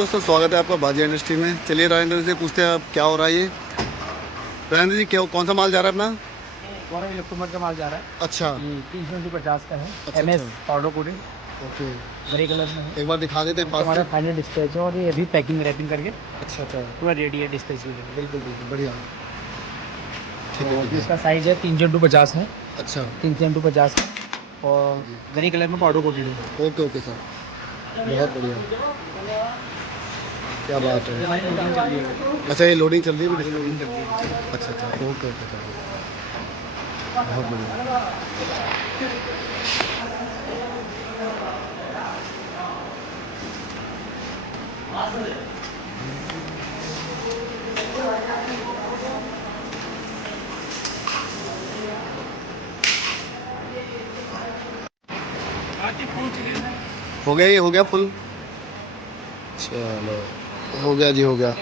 दोस्तों, स्वागत है आपका बाजी इंडस्ट्री में। चलिए राजेंद्र से पूछते हैं आप क्या हो रहा है ये। राजेंद्र जी, क्या कौन सा माल जा रहा है अपना? हमारा इलेक्ट्रोमर का माल जा रहा है। अच्छा। ये 350 का है। अच्छा, MS अच्छा। Powder coated okay. Grey colour में है। एक बार दिखा देते हैं तो पास हमारा से। फाइनल डिस्पैच है और ये अभी पैकिंग रैपिंग करके अच्छा अच्छा। पूरा रेडी है डिस्पैच के लिए। बिल्कुल बिल्कुल बढ़िया। ठीक तो है ठीक इसका है। साइज है 3x50 है। अच्छा। 3x50 है और ग्रे कलर में पाउडर कोटेड है। ओके ओके सर, बहुत बढ़िया। क्या बात ये है। हमारी लोडिंग चल रही है। अच्छा, ये लोडिंग चल रही है हाँ, ये अभी? लोडिंग चल रही है। अच्छा अच्छा, ओके ओके सर, बहुत बढ़िया। हो गया, ये हो गया फुल। चलो, हो गया जी, हो गया।